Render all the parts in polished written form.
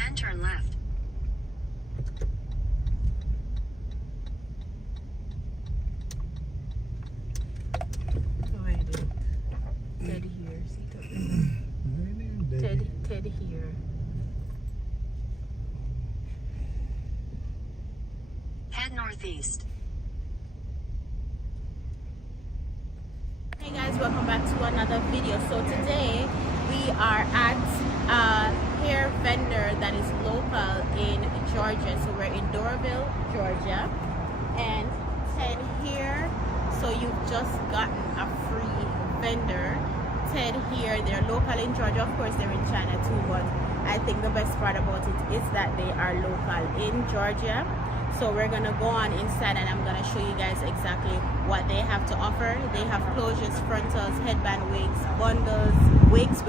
Then turn left. TedHair. TedHair. Head northeast. Hey guys, welcome back to another video. So today we are at a hair vendor that is local in Georgia. So we're in Doraville, Georgia, and TedHair. So you've just gotten a free vendor. TedHair, they're local in Georgia. Of course they're in China too, but I think the best part about it is that they are local in Georgia. So we're gonna go on inside and I'm gonna show you guys exactly what they have to offer. They have closures, frontals, headband wigs, bundles, wigs,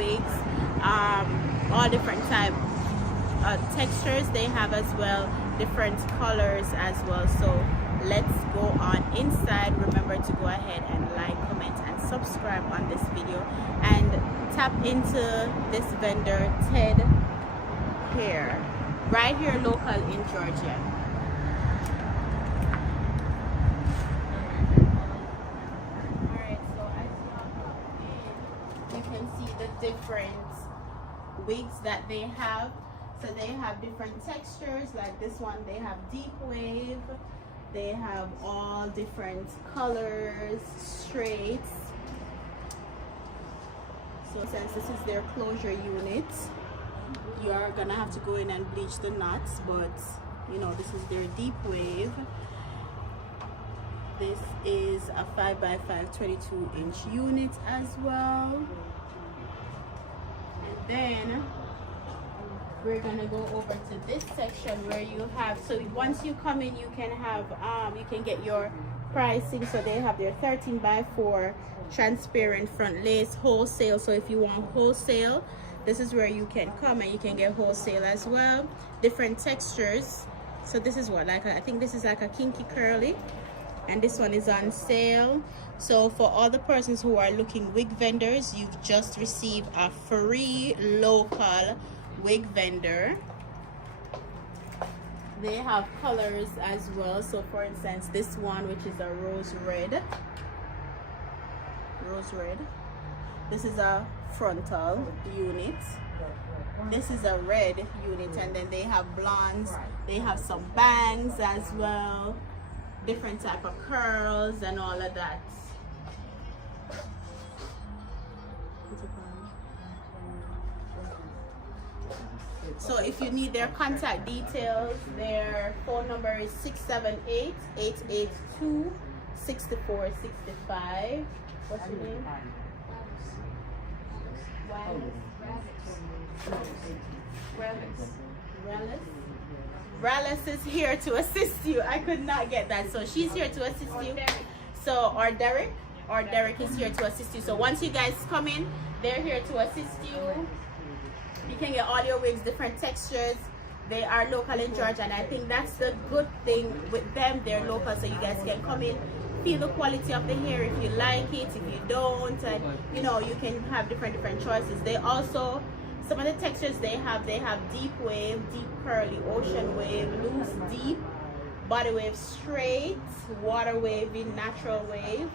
all different type textures they have as well, different colors as well. So let's go on inside. Remember to go ahead and like, comment and subscribe on this video and tap into this vendor TedHair right here local in Georgia. Different wigs that they have. So they have different textures, like this one they have deep wave, they have all different colors, straights. So since this is their closure unit, you're gonna have to go in and bleach the knots, but you know, this is their deep wave. This is a 5x5 22-inch unit as well. Then we're gonna go over to this section where you have, so once you come in, you can have you can get your pricing. So they have their 13x4 transparent front lace wholesale. So if you want wholesale, this is where you can come and you can get wholesale as well. Different textures. So this is what, like I think this is like a kinky curly, and this one is on sale. So for all the persons who are looking wig vendors, you've just received a free local wig vendor. They have colors as well. So for instance, this one, which is a rose red. This is a frontal unit. This is a red unit, and then they have blondes. They have some bangs as well, different type of curls and all of that. So if you need their contact details, their phone number is 678-882-6465. What's your name? Rallis is here to assist you. I could not get that. So she's here to assist you. So, or Derek is here to assist you. So once you guys come in, they're here to assist you. You can get all your wigs, different textures. They are local in Georgia, and I think that's the good thing with them. They're local, so you guys can come in, feel the quality of the hair if you like it, if you don't, and you know, you can have different choices. They also, some of the textures they have deep wave, deep curly, ocean wave, loose deep, body wave straight, water wavy, natural wave.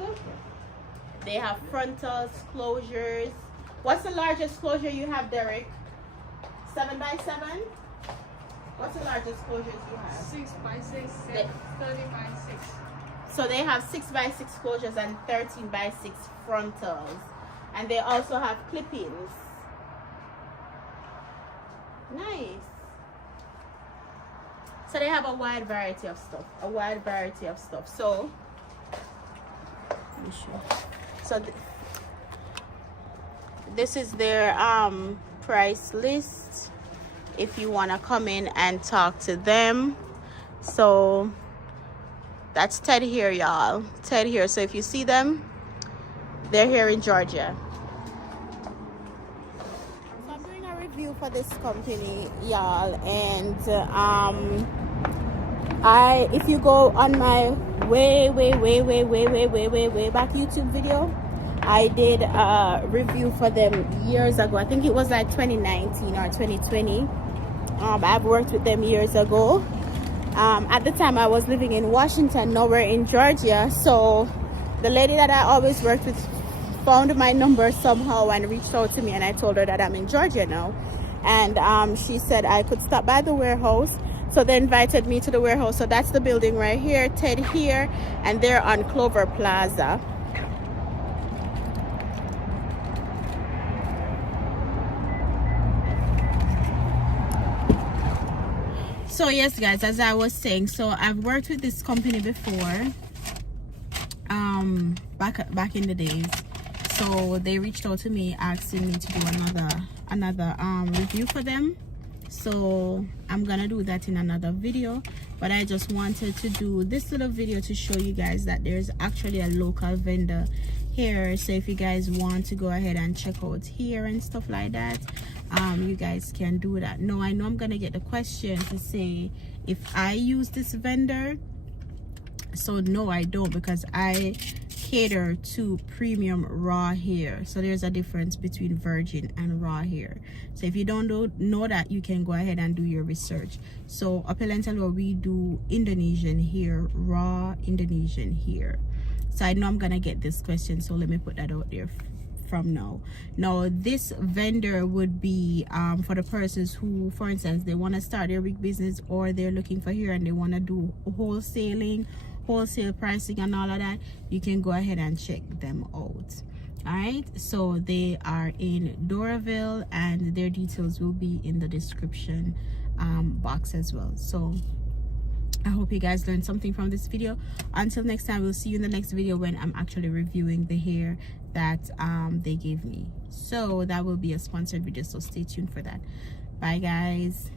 They have frontals, closures. What's the largest closure you have, Derek? 7x7? What's the largest closures you have? 6x6, 30x6. So they have 6x6 closures and 13x6 frontals. And they also have clip-ins. Nice. So they have a wide variety of stuff. So, let me show you. So this is their price list if you want to come in and talk to them. So that's TedHair, y'all. TedHair. So if you see them, they're here in Georgia. So I'm doing a review for this company, y'all, and if you go on my way back YouTube video, I did a review for them years ago. I think it was like 2019 or 2020. I've worked with them years ago. At the time I was living in Washington, now we're in Georgia. So the lady that I always worked with found my number somehow and reached out to me, and I told her that I'm in Georgia now. And she said I could stop by the warehouse. So they invited me to the warehouse. So that's the building right here, TedHair, and they're on Clover Plaza. So yes guys, as I was saying, so I've worked with this company before, back in the days. So they reached out to me asking me to do another review for them. So I'm gonna do that in another video, but I just wanted to do this little video to show you guys that there's actually a local vendor here. So if you guys want to go ahead and check out here and stuff like that, you guys can do that. No, I know I'm gonna get the question to say if I use this vendor. So no, I don't, because I cater to premium raw hair. So there's a difference between virgin and raw hair. So if you don't know that, you can go ahead and do your research. So up in Lentalo, we do Indonesian hair, raw Indonesian hair. So I know I'm gonna get this question, so let me put that out there from now. This vendor would be for the persons who, for instance, they want to start their wig business, or they're looking for hair and they want to do wholesale pricing and all of that. You can go ahead and check them out. All right, so they are in Doraville, and their details will be in the description box as well. So I hope you guys learned something from this video. Until next time, we'll see you in the next video when I'm actually reviewing the hair that they gave me. So that will be a sponsored video, so stay tuned for that. Bye guys.